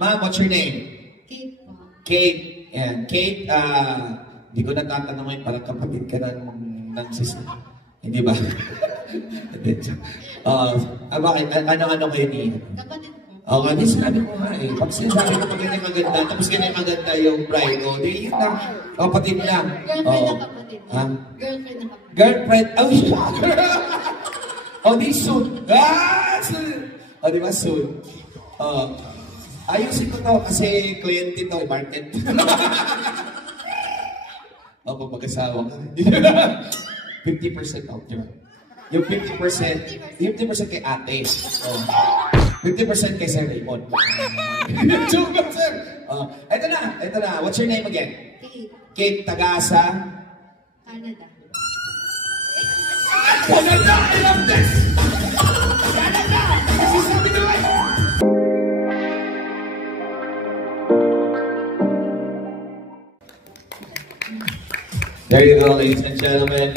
Ma'am, what's your name? Kate po. Kate. Yan. Kate, hindi ko natatanong parang kapatid ka ng sister. Hindi ba? Bakit? Ano kayo niya? Kapatid po. Oo, hindi sinabi ko nga eh. Pag sinasabi ko ganyan maganda, tapos ganyan maganda yung bride, o di yun na. Kapatid lang. Girlfriend na kapatid. Ha? Girlfriend na kapatid. Girlfriend? Oh, shocker! Oh, di soon. Soon! O, di ba soon? Ayusin ko to kasi kliyente to, market. Pag mag-asawa ka. 50% off, di ba? Yung 50% kay ate. 50% kay Sir Raymond. Joke ba, sir? Ito na. What's your name again? Kate. Kate, taga-asa? Canada. Canada! I love this! Canada! Kasi sabi naman! There you go, ladies and gentlemen.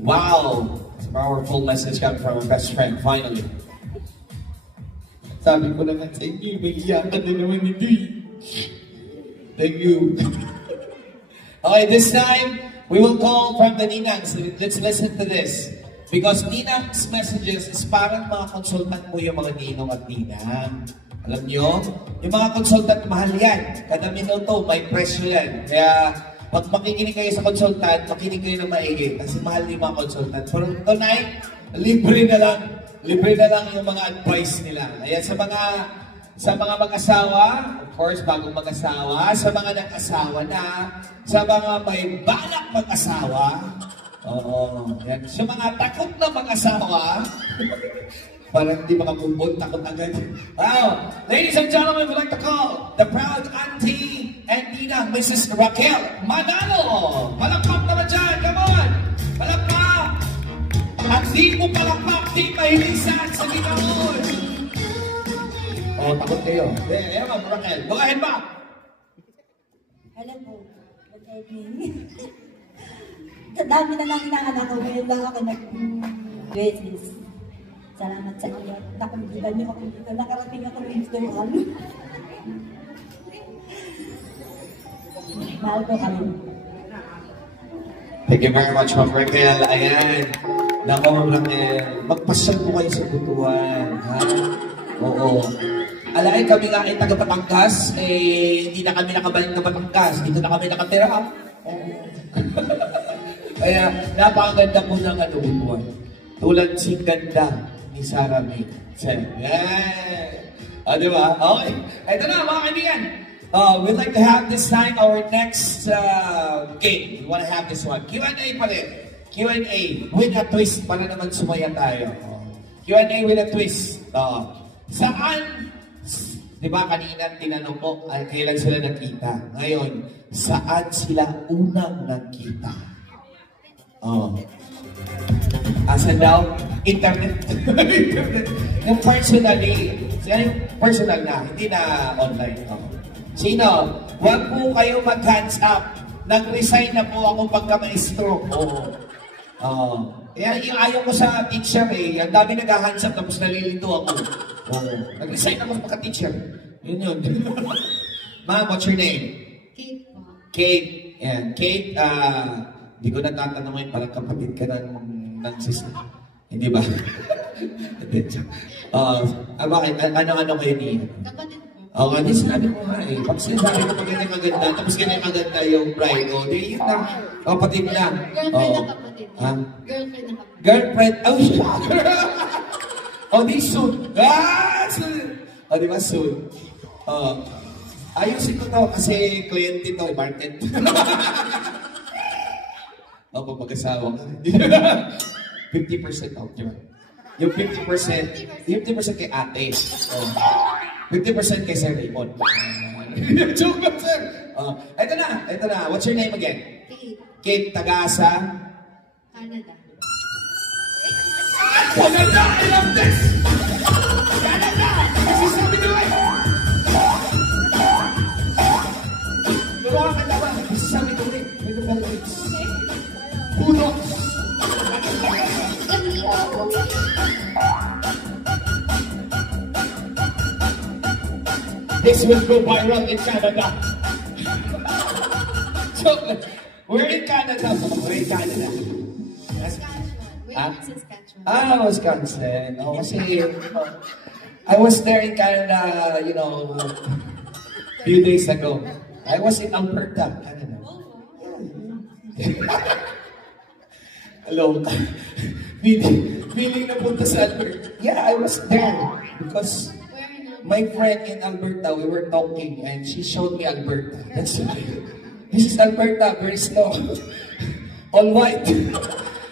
Wow! It's a powerful message coming from our best friend, finally. Sabi ko naman sa inyo, may iyakan na naman ito eh. Thank you. Okay, this time, we will call from the Ninangs. Let's listen to this. Because Ninang's messages is parang mga consultant mo yung mga ninong at ninang. Alam nyo? Yung mga consultant, mahal yan. Kada minuto, may presyo yan. Kaya, pag makikinig kayo sa consultant, makinig kayo ng maigi. Kasi mahal yung mga consultant. Pero tonight, libre na lang yung mga advice nila. Ayan, sa mga mag-asawa, of course, bagong mag-asawa, sa mga nag-asawa na, sa mga may balak mag-asawa, yan. Sa mga takot na mag-asawa, parang hindi makakumbol, takot agad. Wow! Ladies and gentlemen, we'd like to call the proud auntie and Nina, Mrs. Raquel Manalo! Palakpak naman dyan, come on! Palakpak! At di mo palakpak, di mahilisan sa ginaon! Takot kayo. Ayan ma'am, Raquel. Go ahead, ma'am! Hello po. Good evening. Sa dami na lang inaanak ko, ngayon lang ako nag-waitlist. Salamat sa iyo. Nakambigan niyo ako dito. Nakarating ako ng Instagram. Mahal ko kami. Thank you very much, Ma'am Raquel. Ayan. Naku, Ma'am Raquel. Magpasyal po kayo sa Butuan. Ha? Oo. Alay, kami nga ay taga Batangas. Hindi na kami nakabalik na Batangas. Dito na kami nakatira. Kaya, napakaganda po ng Butuan. Tulad si ganda ni Sarah May. Yeah. Diba? Okay. Ito na, mga kaibigan. We'd like to have this time our next game. We want to have this one. Q&A pa rin. Q&A with a twist para naman sumaya tayo. Q&A with a twist. Saan, di ba kanina tinanong ko, kailan sila nakita? Ngayon, saan sila unang nakita? Asan daw? Internet. Yung personally. Yung personal na, hindi na online. Sino? Huwag po kayo mag-hands up. Nag-resign na po ako pagka-maestro. Kaya yung ayaw ko sa teacher eh. Ang dami nag-hands up tapos nalilito ako. Nag-resign ako pagka-teacher. Yun. Ma'am, what's your name? Kate po. Kate. Yan. Kate, hindi ko natatanong parang kapatid ka ng sister. Hindi ba? Bakit? Ano kayo niya? Kapatid po. Oo, hindi sinabi ko nga eh. Pag sinasabi ko ganyan maganda, tapos ganyan maganda yung bride, o di yun na. Kapatid lang. Girlfriend na kapatid. Ha? Girlfriend na kapatid. Girlfriend? Oh, shocker! O di soon. Soon! O di ba soon? Ayusin ko to kasi kliyente to, market. Pag mag-asawa ka. 50% off, di ba? Yung 50% kay ate. 50% kay Sir Raymond. Joke ba, sir? Ito na. What's your name again? Kate. Kate, taga-asa? Canada. Canada! I love this! Canada! Kasi sabi naman! Gawa ka na ba? Kasi sabi ko rin. May Philippines. Punos! This will go viral in Canada. So, we're in Canada. We're in Canada. Saskatchewan. Wait, Ah? Saskatchewan. Wisconsin. Oh, kasi I was there in Canada, you know, a few days ago. I was in Alberta, Canada. Hello. Feeling na punta sa Alberta. Yeah, I was there because Where in Alberta? my friend in Alberta, we were talking and she showed me Alberta. That's why. This is Alberta, very snow. All white.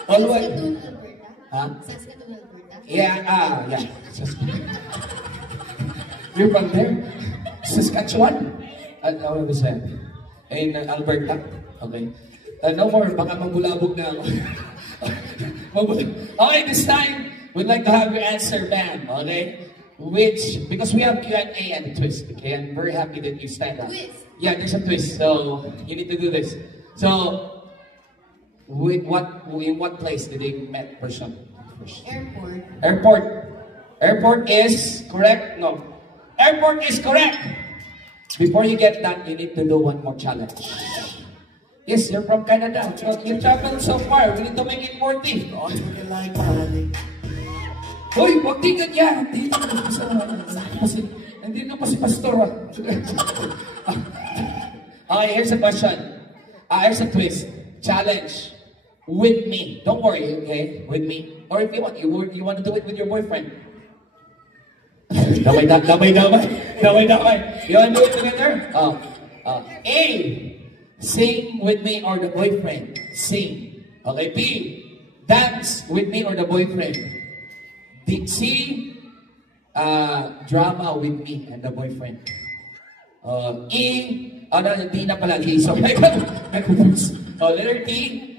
All white. Saskatoon, Alberta? Huh? Saskatoon, Alberta? Yeah. You're from there? Saskatchewan? What was that? In Alberta? Okay. No more, baka mabulabog na ako. Okay, this time, we'd like to have your answer, ma'am. Okay? Because we have Q&A and a twist, okay? I'm very happy that you stand up. Twist? Yeah, there's a twist, so you need to do this. So, in what place did they met person? Airport. Airport is correct? No. Airport is correct! Before you get that, you need to do one more challenge. Yes, you're from Canada. You traveled so far. We need to make it worthy. Hoy, wag di ganyan. Hindi ka pa si Pastor. Okay, here's a question. Here's a twist. Challenge. With me. Don't worry, okay? With me. Or if you want, you want to do it with your boyfriend. Damay. You want to do it together? A. Sing with me or the boyfriend. Sing. Okay, B. Dance with me or the boyfriend. C. Drama with me and the boyfriend. E. D na pala. D. Sorry. Letter T.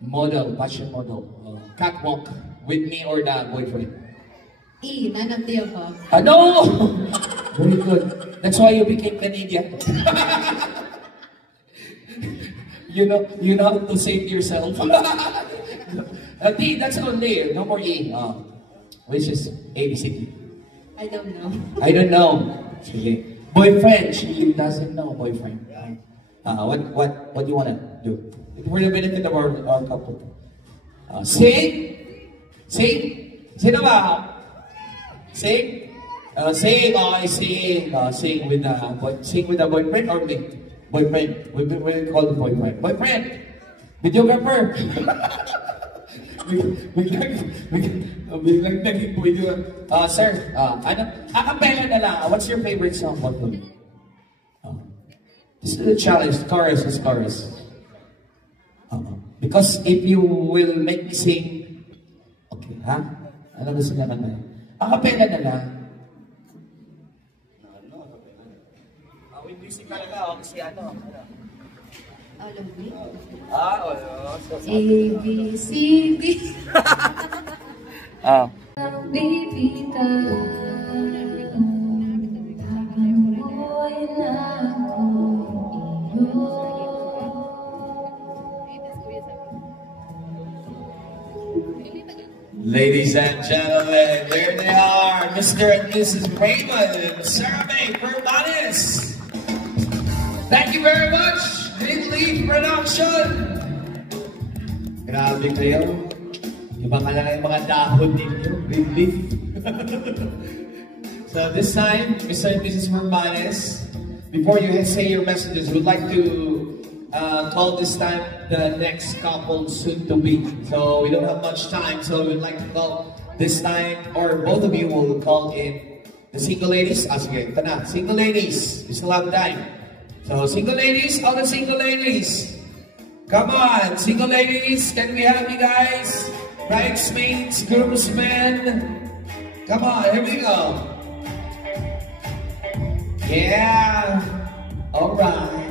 Model. Fashion model. Catwalk with me or the boyfriend. E. None of the above. No! Very good. That's why you became Canadian. You know how to save yourself. D, that's only. No more E. Which is A, B, C, D. I don't know. I don't know. Sige. Boyfriend. She doesn't know boyfriend. What do you want to do? For the benefit of our couple. Sing. Sino ba? Sing. Sing. Sing with the boyfriend or me? Boyfriend. We call the boyfriend. Boyfriend. Videographer. Biglang naging video. Sir, acapella na lang. What's your favorite song? What will be? This is the challenge. Chorus is chorus. Because if you will make me sing, okay, ha? Ano gusto niya kanta? Acapella na lang. With musical na, kasi ano? All of me? Oo. A, B, C, D. Baby ka. Amoy na ako iyo. Ladies and gentlemen, there they are, Mr. and Mrs. Raymond and Sarah May Fermanis. Thank you very much, Greenleaf Production. Grabe kayo. Iba ka lang yung mga dahon ninyo, Greenleaf. So this time, Mr. and Mrs. Fermanis, before you say your messages, we'd like to call this time the next couple soon to be. So we don't have much time, so we'd like to call this time, or both of you will call in the single ladies. Sige, ito na. Single ladies, we still have time. So single ladies, all the single ladies. Come on, single ladies, can we have you guys? Bridesmaids, groomsmen. Come on, here we go. Yeah, all right.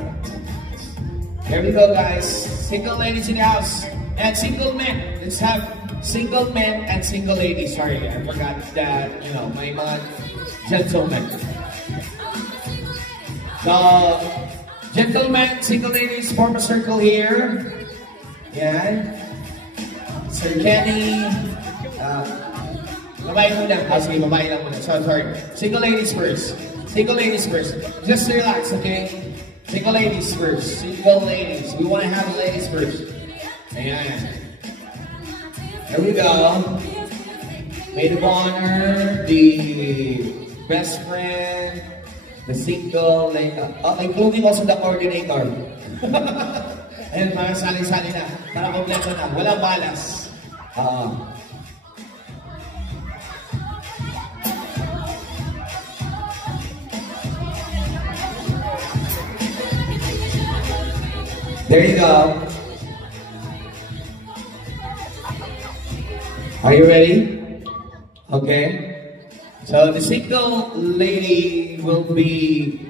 Here we go, guys. Single ladies in the house. And single men. Let's have single men and single ladies. Sorry, I forgot that, my mga gentlemen. So, gentlemen, single ladies, form a circle here. Yan. Sir Kenny. Babae muna. Sige, babae lang muna. Sorry. Single ladies first. Single ladies first. Just relax, okay? Single ladies first. Single ladies. We want to have the ladies first. Ayan. There we go. Maid of honor, the best friend, the single, including also the coordinator. Ayan, para sali-sali na. Para kompleto na. Walang balas. There you go. Are you ready? Okay. So the single lady will be,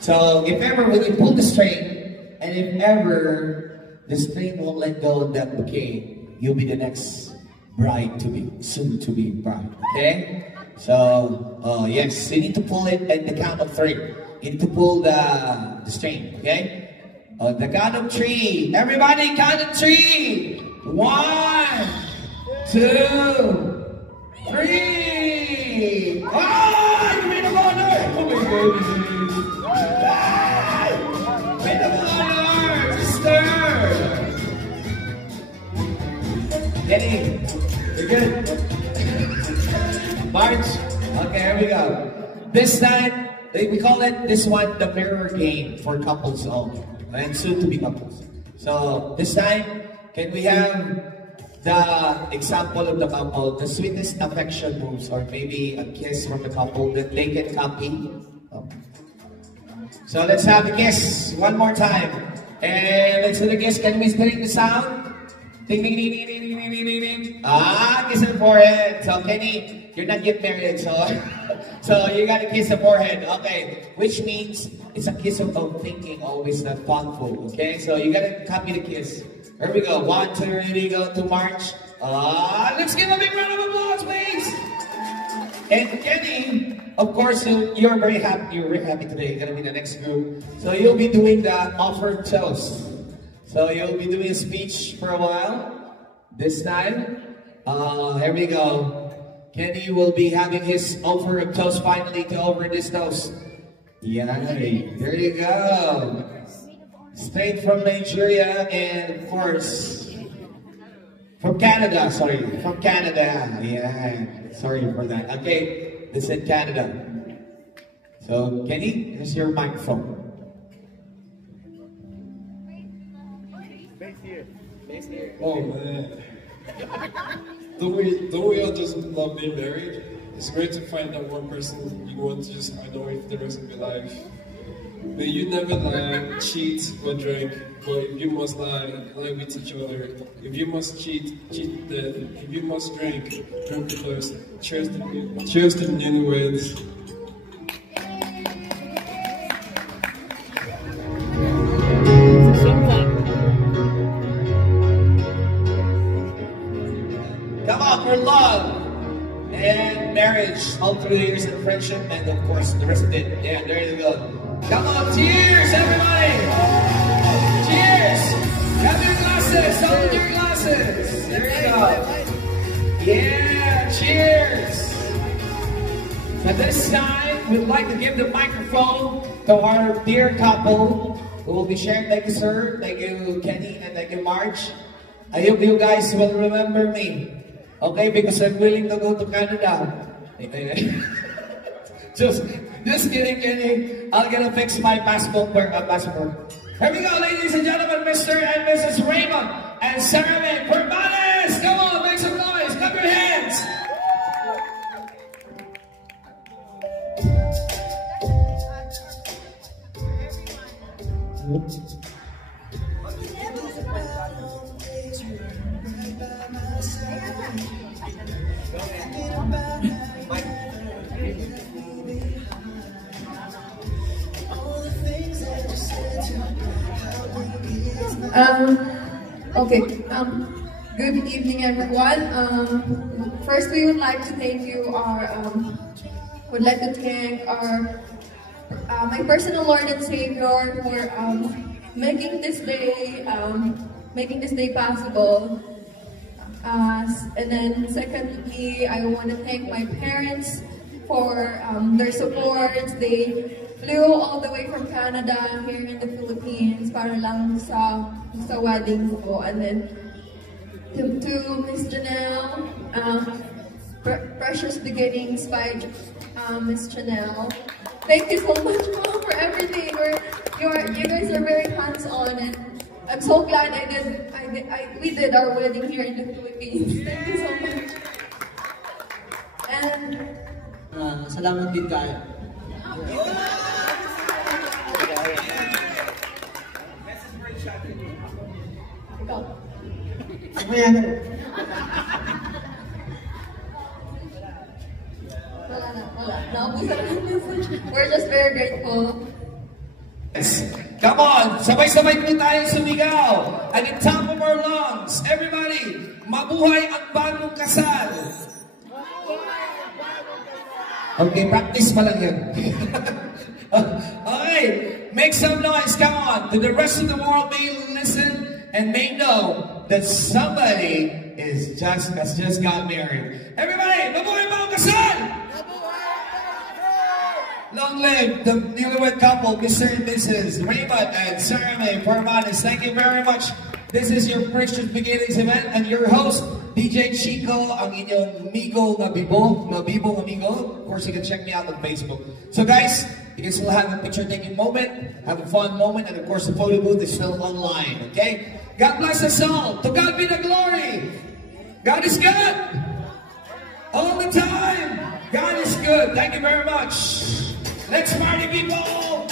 so if ever when you pull the string, and if ever the string won't let go of that bouquet, you'll be the next bride to be, soon to be bride, okay? So, yes, you need to pull it at the count of 3. You need to pull the string, okay? On the count of 3. Everybody, count of 3. 1, 2, 3. Oh, you made a honor! Oh my goodness. Made a honor, sister. Kenny, you're good. March. Okay, here we go. This time, we call it this one the mirror game for couples only, and soon to be couples. So this time, can we have the example of the couple, the sweetest affection moves, or maybe a kiss from the couple that they can copy? So let's have the kiss one more time, and let's do the kiss. Can we screen the sound? Ding ding ding ding ding ding ding ding ding. Kiss on the forehead. So Kenny, you're not yet married, so so you gotta kiss the forehead. Okay, which means it's a kiss of thinking, always that thoughtful. Okay, so you gotta copy the kiss. Here we go. 1, 2, ready, go to March. Let's give a big round of applause, please. And Kenny, of course, you're very happy. You're very happy today. You're gonna be the next group. So you'll be doing the offer toast. So you'll be doing a speech for a while. This time, here we go. Kenny will be having his offer of toast finally to offer this toast. Yeah, there you go. Straight from Nigeria and of course from Canada. Sorry, from Canada. Yeah, sorry for that. Okay, they said Canada. So Kenny, here's your microphone. Oh man. Don't we all just love being married? It's great to find that one person you want to just annoy for the rest of your life. May you never lie, cheat, or drink, but if you must lie with each other. If you must cheat, cheat death. If you must drink, drink with us. Cheers to the newlyweds. Come on, for love and marriage, all through the years of friendship, and of course the rest of it. Yeah, there you go. Come on, cheers, everybody! Cheers! Have your glasses, hold your glasses. There you go. Yeah, cheers! So this time, we'd like to give the microphone to our dear couple who will be sharing. Thank you, sir. Thank you, Kenny, and thank you, March. I hope you guys will remember me. Okay, because I'm willing to go to Canada. just kidding, Kenny. I'm gonna fix my passport. Here we go, ladies and gentlemen, Mr. and Mrs. Raymond and Sarah May Corbanes. Come on, make some noise. Clap your hands. Okay. Good evening, everyone. First, we would like to thank you. Would like to thank our my personal Lord and Savior for making this day possible. And then secondly, I want to thank my parents for their support. They flew all the way from Canada here in the Philippines para lang sa wedding ko. And then to Miss Janelle, Precious Beginnings by Miss Janelle. Thank you so much, Mom, for everything. You guys are very hands-on, and I'm so glad we did our wedding here in the Philippines. Thank you so much. And salamat din kayo. Ikaw. Ayan. Wala. Naubusan ang message. We're just very grateful. Come on, sabay-sabay po tayong sumigaw. At the top of our lungs, everybody, mabuhay ang bagong kasal. Okay, practice pa lang yun. Okay, make some noise, come on. To the rest of the world, may listen and may know that somebody has just got married. Everybody, mabuhay ang bagong kasal! Long live the newlywed couple, Mr. and Mrs. Raymond and Sarah May Parmanis. Thank you very much. This is your Precious Beginnings event, and your host, DJ Chico, ang inyong amigo na bibo amigo. Of course, you can check me out on Facebook. So guys, you can still have a picture-taking moment, have a fun moment, and of course, the photo booth is still online, okay? God bless us all. To God be the glory. God is good. All the time. God is good. Thank you very much. Let's party, people!